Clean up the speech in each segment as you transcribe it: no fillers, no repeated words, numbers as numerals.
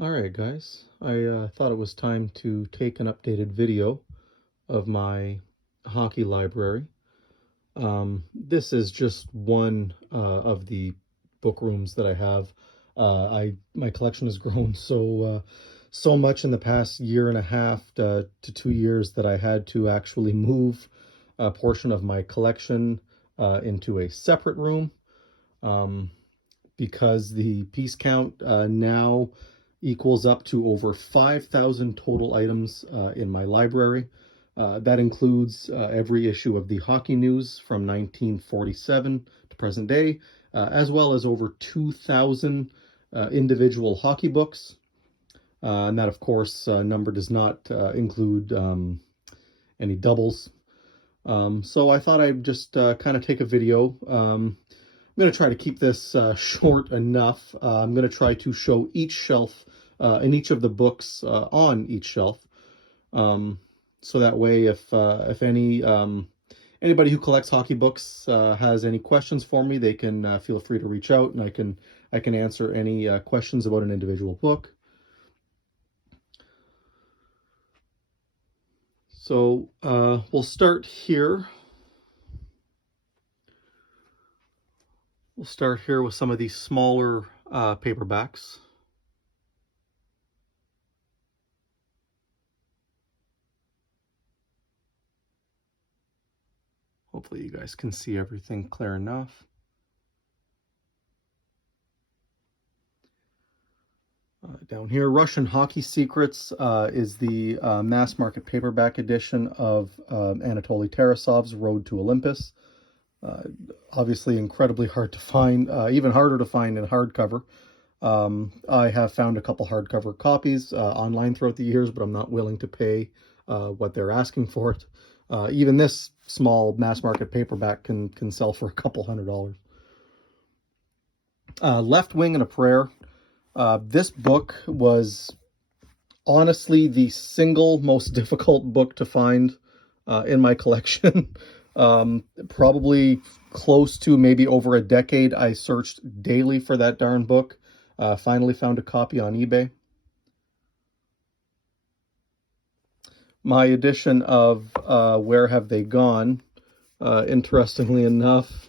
All right, guys. I thought it was time to take an updated video of my hockey library. This is just one of the book rooms that I have. My collection has grown so much in the past year and a half to 2 years that I had to actually move a portion of my collection into a separate room. Um, because the piece count now equals up to over 5,000 total items in my library. That includes every issue of the Hockey News from 1947 to present day, as well as over 2,000 individual hockey books. And that, of course, number does not include any doubles. So I thought I'd just kind of take a video. I'm going to try to keep this short enough. I'm going to try to show each shelf and each of the books on each shelf. So that way, if anybody who collects hockey books has any questions for me, they can feel free to reach out, and I can answer any questions about an individual book. So we'll start here. We'll start here with some of these smaller paperbacks. Hopefully you guys can see everything clear enough. Down here, Russian Hockey Secrets is the mass market paperback edition of Anatoly Tarasov's Road to Olympus. Obviously incredibly hard to find, even harder to find in hardcover. I have found a couple hardcover copies online throughout the years, but I'm not willing to pay what they're asking for it. Even this small mass market paperback can sell for a couple $100. Left Wing and a Prayer. This book was honestly the single most difficult book to find in my collection. Probably close to maybe over a decade. I searched daily for that darn book. Finally found a copy on eBay. My edition of Where Have They Gone, interestingly enough,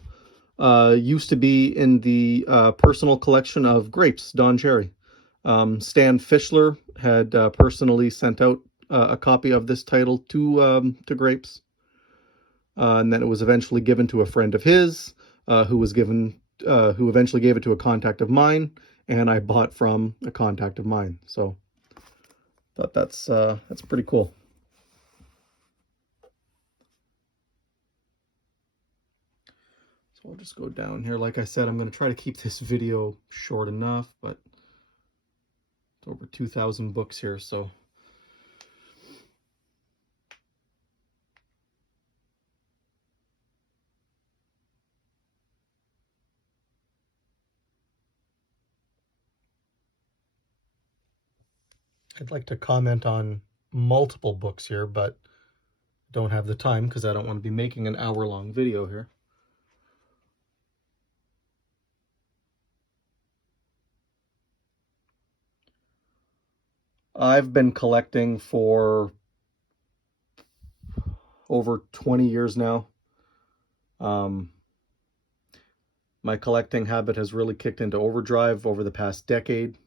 used to be in the personal collection of Grapes, Don Cherry. Stan Fischler had personally sent out a copy of this title to Grapes, and then it was eventually given to a friend of his, who eventually gave it to a contact of mine, and I bought from a contact of mine. So, thought that's pretty cool. So I'll just go down here. Like I said, I'm going to try to keep this video short enough, but it's over 2,000 books here, so. I'd like to comment on multiple books here, but don't have the time because I don't want to be making an hour-long video here. I've been collecting for over 20 years now. My collecting habit has really kicked into overdrive over the past decade.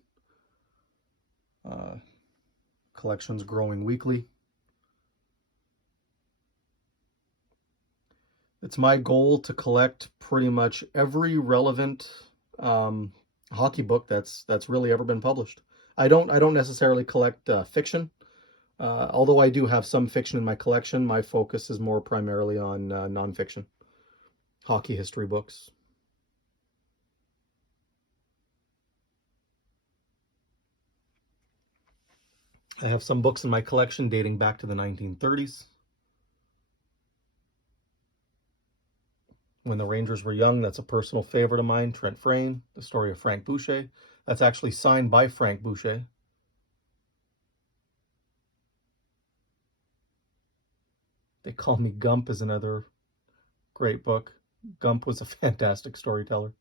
Collection's growing weekly. It's my goal to collect pretty much every relevant hockey book that's really ever been published. I don't necessarily collect fiction, although I do have some fiction in my collection. My focus is more primarily on nonfiction, hockey history books. I have some books in my collection dating back to the 1930s. When the Rangers Were Young, that's a personal favorite of mine. Trent Frayne, the story of Frank Boucher. That's actually signed by Frank Boucher. They Call Me Gump is another great book. Gump was a fantastic storyteller.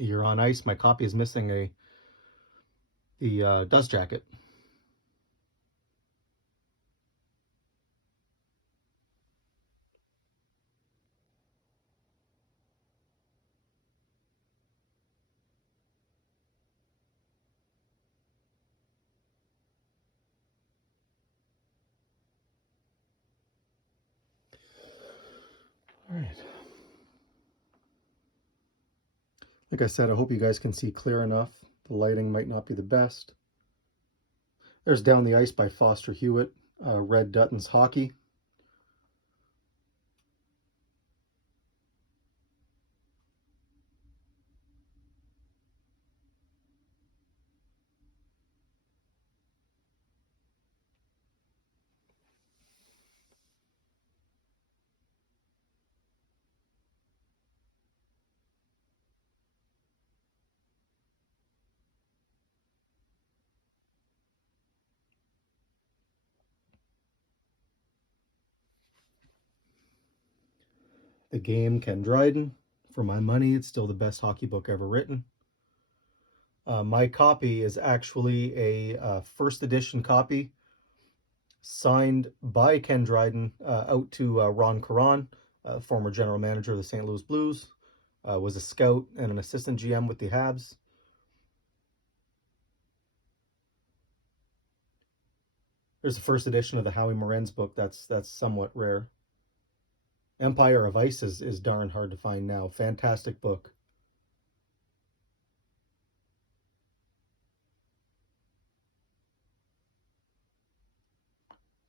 You're on ice. My copy is missing the dust jacket. All right. Like I said, I hope you guys can see clear enough. The lighting might not be the best. There's Down the Ice by Foster Hewitt, Red Dutton's Hockey. The Game, Ken Dryden. For my money, it's still the best hockey book ever written. My copy is actually a first edition copy signed by Ken Dryden out to Ron Caron, former general manager of the St. Louis Blues, was a scout and an assistant GM with the Habs. There's the first edition of the Howie Morenz book. That's somewhat rare. Empire of Ice is darn hard to find now. Fantastic book.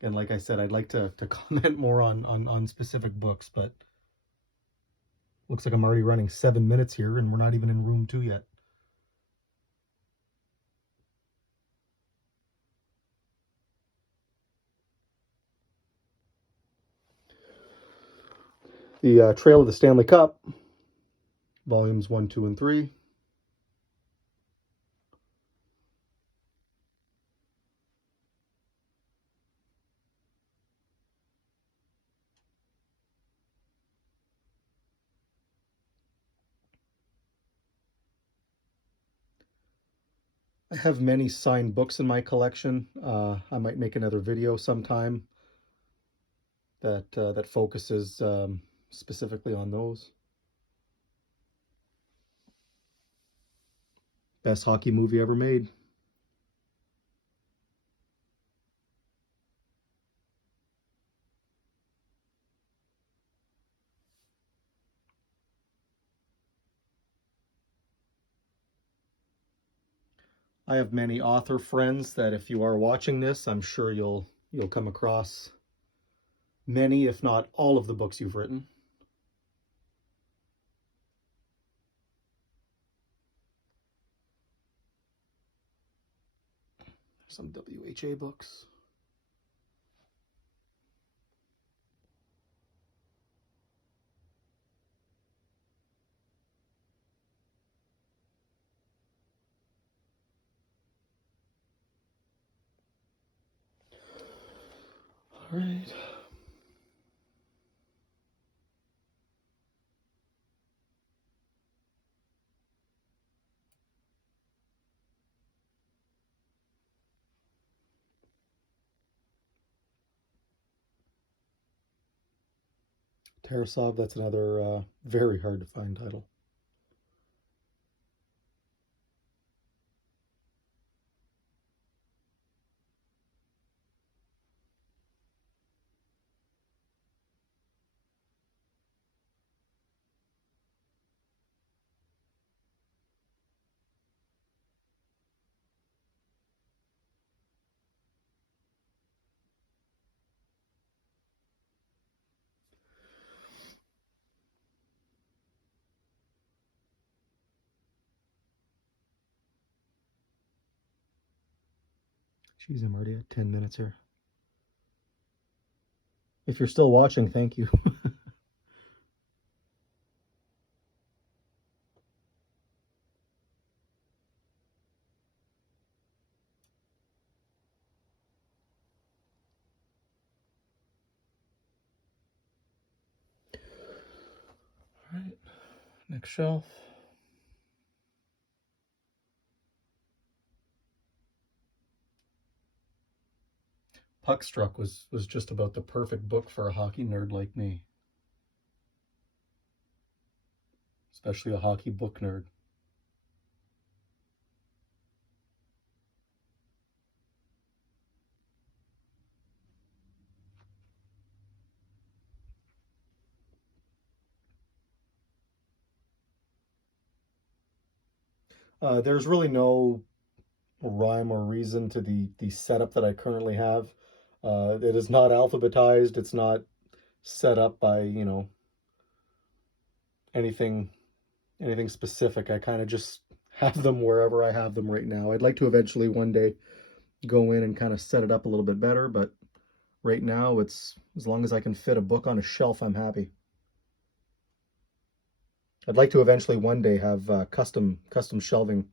And like I said, I'd like to comment more on specific books, but looks like I'm already running 7 minutes here and we're not even in room 2 yet. The Trail of the Stanley Cup, volumes 1, 2, and 3. I have many signed books in my collection. I might make another video sometime that focuses specifically on those. Best hockey movie ever made. I have many author friends that if you are watching this, I'm sure you'll come across many, if not all, of the books you've written. Some WHA books. All right. Tarasov, that's another very hard to find title. Jeez, I'm already at 10 minutes here. If you're still watching, thank you. All right, next shelf. Huckstruck was just about the perfect book for a hockey nerd like me. Especially a hockey book nerd. There's really no rhyme or reason to the setup that I currently have. It is not alphabetized. It's not set up by, you know, anything specific. I kind of just have them wherever I have them right now. I'd like to eventually one day go in and kind of set it up a little bit better, but right now it's as long as I can fit a book on a shelf, I'm happy. I'd like to eventually one day have custom shelving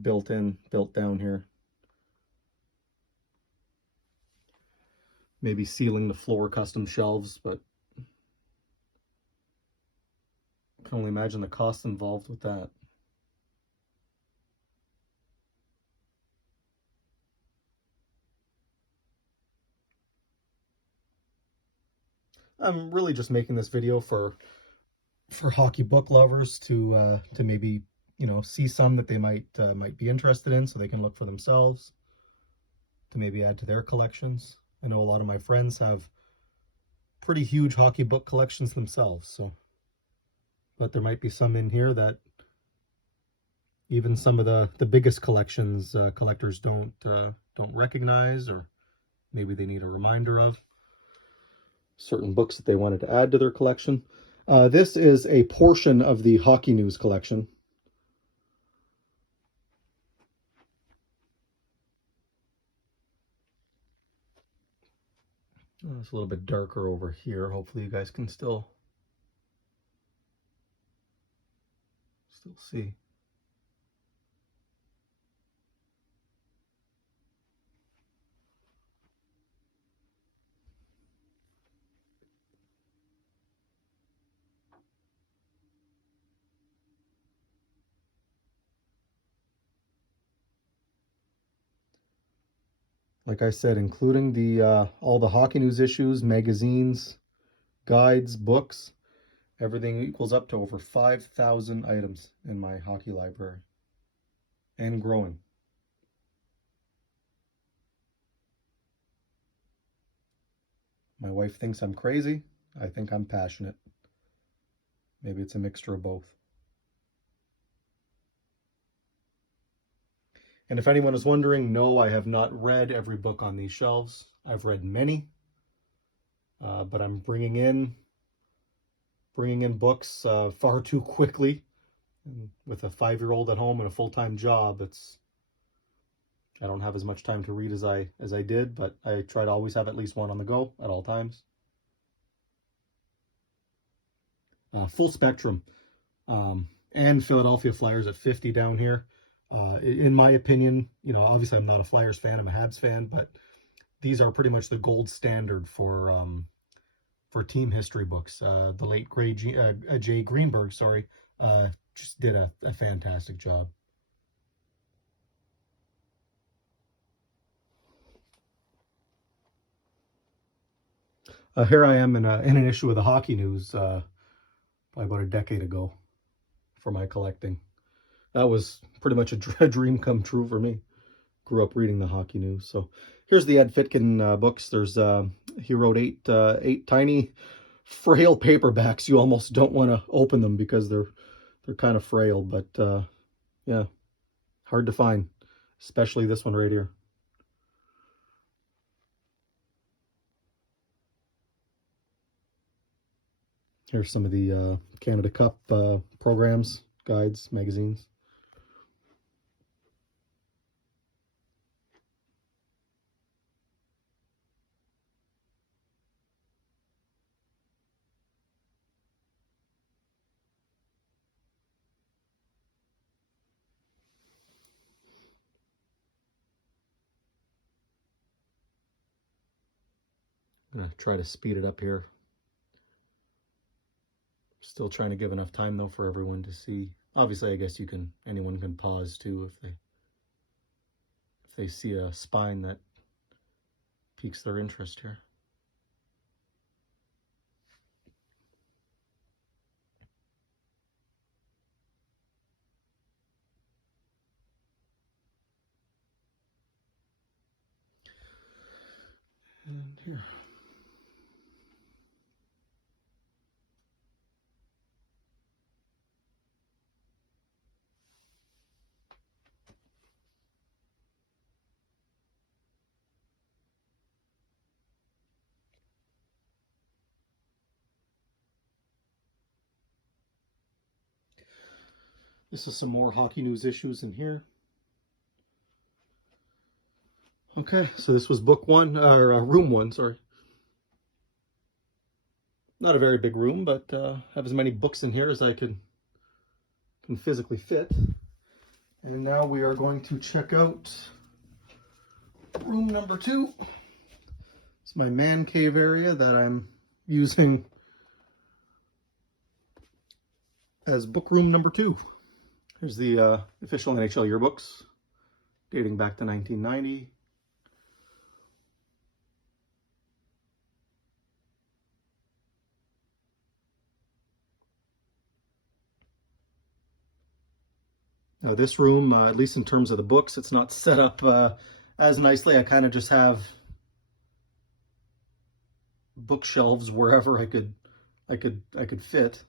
built down here. Maybe sealing the floor custom shelves, but I can only imagine the cost involved with that. I'm really just making this video for hockey book lovers to maybe, you know, see some that they might be interested in, so they can look for themselves, to maybe add to their collections. I know a lot of my friends have pretty huge hockey book collections themselves, so, but there might be some in here that even some of the biggest collections collectors don't recognize, or maybe they need a reminder of certain books that they wanted to add to their collection. This is a portion of the Hockey News collection. It's a little bit darker over here. Hopefully you guys can still see. Like I said, including the all the Hockey News issues, magazines, guides, books, everything equals up to over 5,000 items in my hockey library, and growing. My wife thinks I'm crazy. I think I'm passionate. Maybe it's a mixture of both. And if anyone is wondering, no, I have not read every book on these shelves. I've read many, but I'm bringing in books far too quickly. And with a 5-year-old at home and a full-time job, I don't have as much time to read as I did, but I try to always have at least one on the go at all times. Full spectrum, and Philadelphia Flyers at 50 down here. In my opinion, you know, obviously I'm not a Flyers fan, I'm a Habs fan, but these are pretty much the gold standard for team history books. The late Jay Greenberg, just did a fantastic job. Here I am in an issue of the Hockey News probably about a decade ago for my collecting. That was pretty much a dream come true for me. Grew up reading the Hockey News. So here's the Ed Fitkin books. There's he wrote eight tiny frail paperbacks. You almost don't want to open them because they're kind of frail, but yeah, hard to find, especially this one right here. Here's some of the Canada Cup programs, guides, magazines. I'm gonna try to speed it up here. Still trying to give enough time though for everyone to see. Obviously, I guess anyone can pause too if they see a spine that piques their interest here. And here. This is some more hockey news issues in here. Okay, so this was book one, or room one, sorry. Not a very big room, but have as many books in here as I can physically fit. And now we are going to check out room number two. It's my man cave area that I'm using as book room number two. Here's the official NHL yearbooks dating back to 1990. Now this room, at least in terms of the books, it's not set up as nicely. I kind of just have bookshelves wherever I could fit.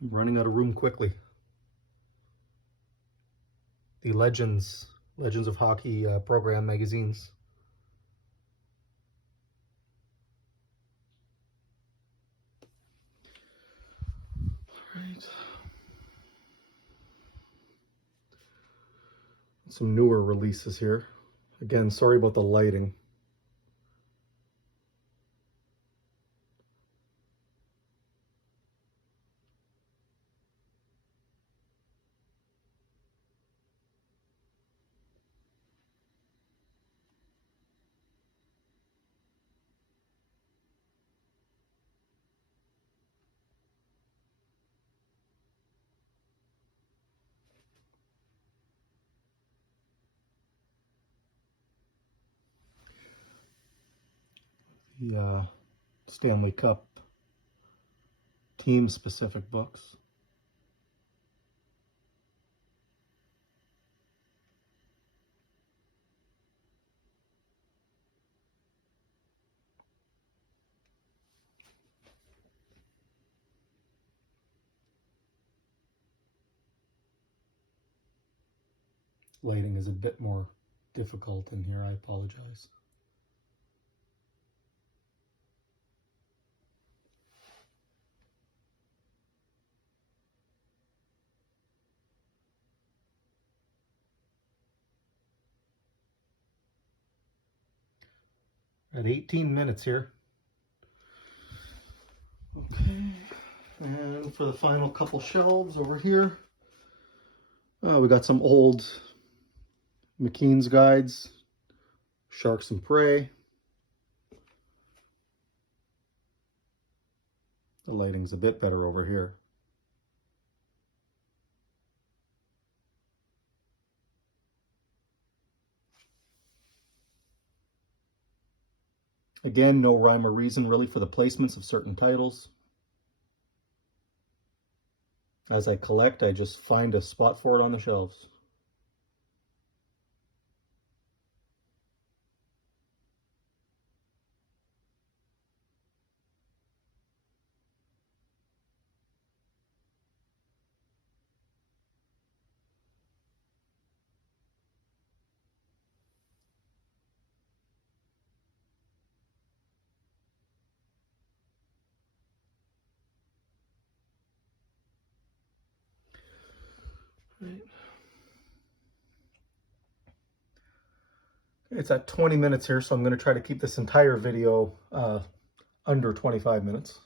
I'm running out of room quickly. The Legends of Hockey program magazines. All right. Some newer releases here. Again, sorry about the lighting. The Stanley Cup team-specific books. Lighting is a bit more difficult in here, I apologize. At 18 minutes here. Okay, and for the final couple shelves over here, we got some old McKean's guides, Sharks and Prey. The lighting's a bit better over here. Again, no rhyme or reason really for the placements of certain titles. As I collect, I just find a spot for it on the shelves. Right. It's at 20 minutes here, so I'm going to try to keep this entire video under 25 minutes.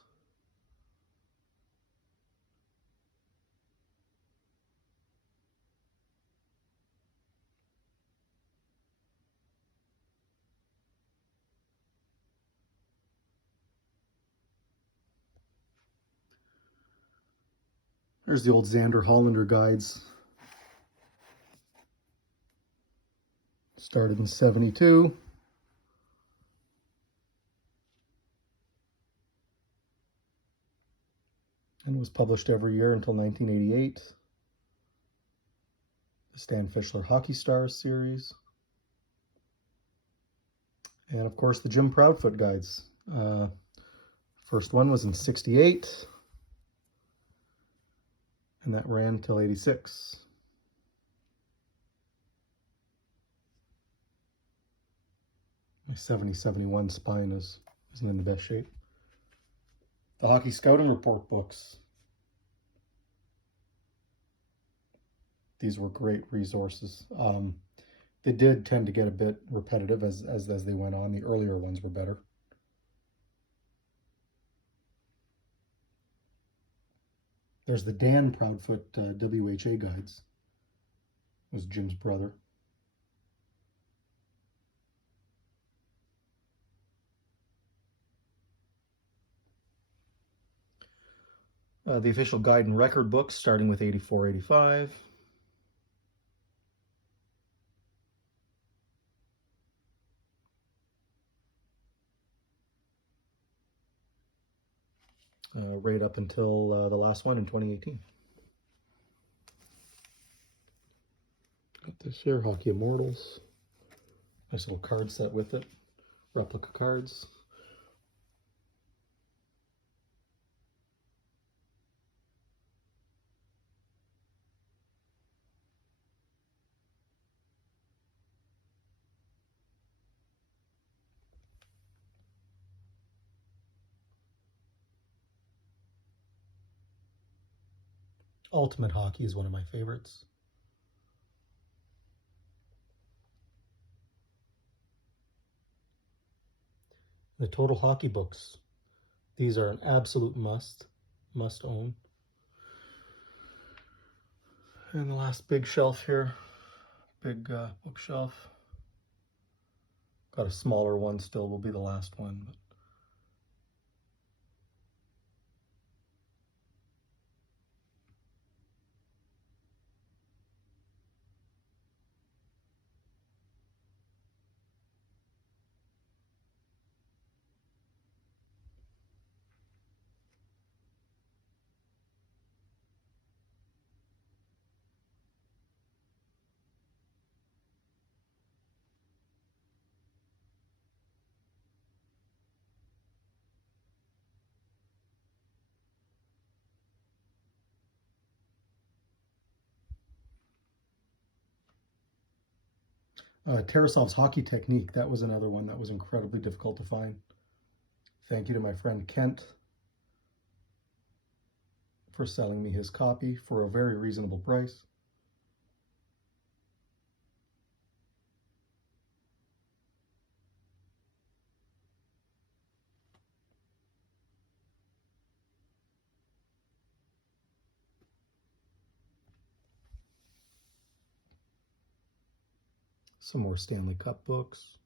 There's the old Xander Hollander guides. Started in 72. And was published every year until 1988. The Stan Fischler Hockey Stars series. And of course the Jim Proudfoot guides. First one was in 68. And that ran till 86. My 70-71 spine isn't in the best shape. The Hockey Scouting Report books. These were great resources. They did tend to get a bit repetitive as they went on. The earlier ones were better. There's the Dan Proudfoot WHA guides. It was Jim's brother. The official guide and record books, starting with 84-85. Right up until the last one in 2018. Got this here, Hockey Immortals. Nice little card set with it. Replica cards. Ultimate Hockey is one of my favorites. The Total Hockey books. These are an absolute must own. And the last big shelf here, big bookshelf. Got a smaller one still, will be the last one. But Tarasov's Hockey Technique, that was another one that was incredibly difficult to find. Thank you to my friend Kent for selling me his copy for a very reasonable price. Some more Stanley Cup books.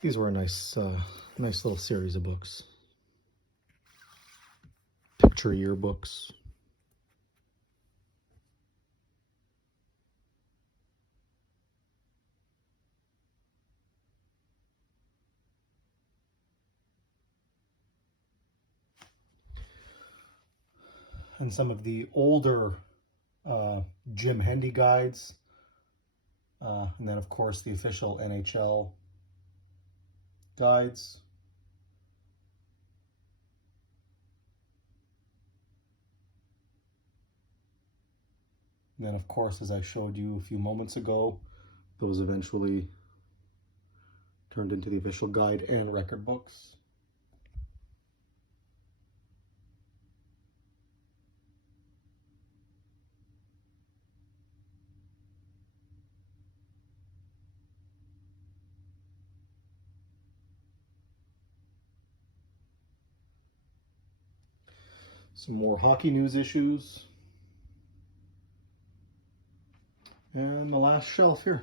These were a nice little series of books. Picture yearbooks. And some of the older Jim Hendy guides. And then, of course, the official NHL guides. And then, of course, as I showed you a few moments ago, those eventually turned into the official guide and record books. Some more hockey news issues. And the last shelf here.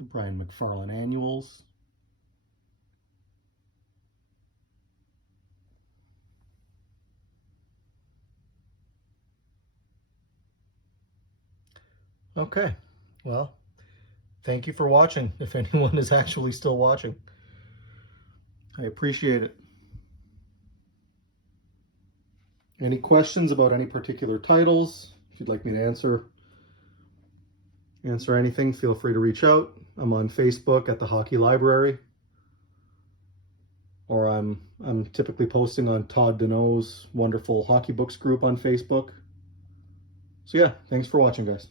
the Brian McFarlane Annuals. Okay, well, thank you for watching, if anyone is actually still watching. I appreciate it. Any questions about any particular titles? If you'd like me to answer anything, feel free to reach out. I'm on Facebook at the Hockey Library, or I'm typically posting on Todd Deneau's wonderful Hockey Books group on Facebook. So yeah, thanks for watching, guys.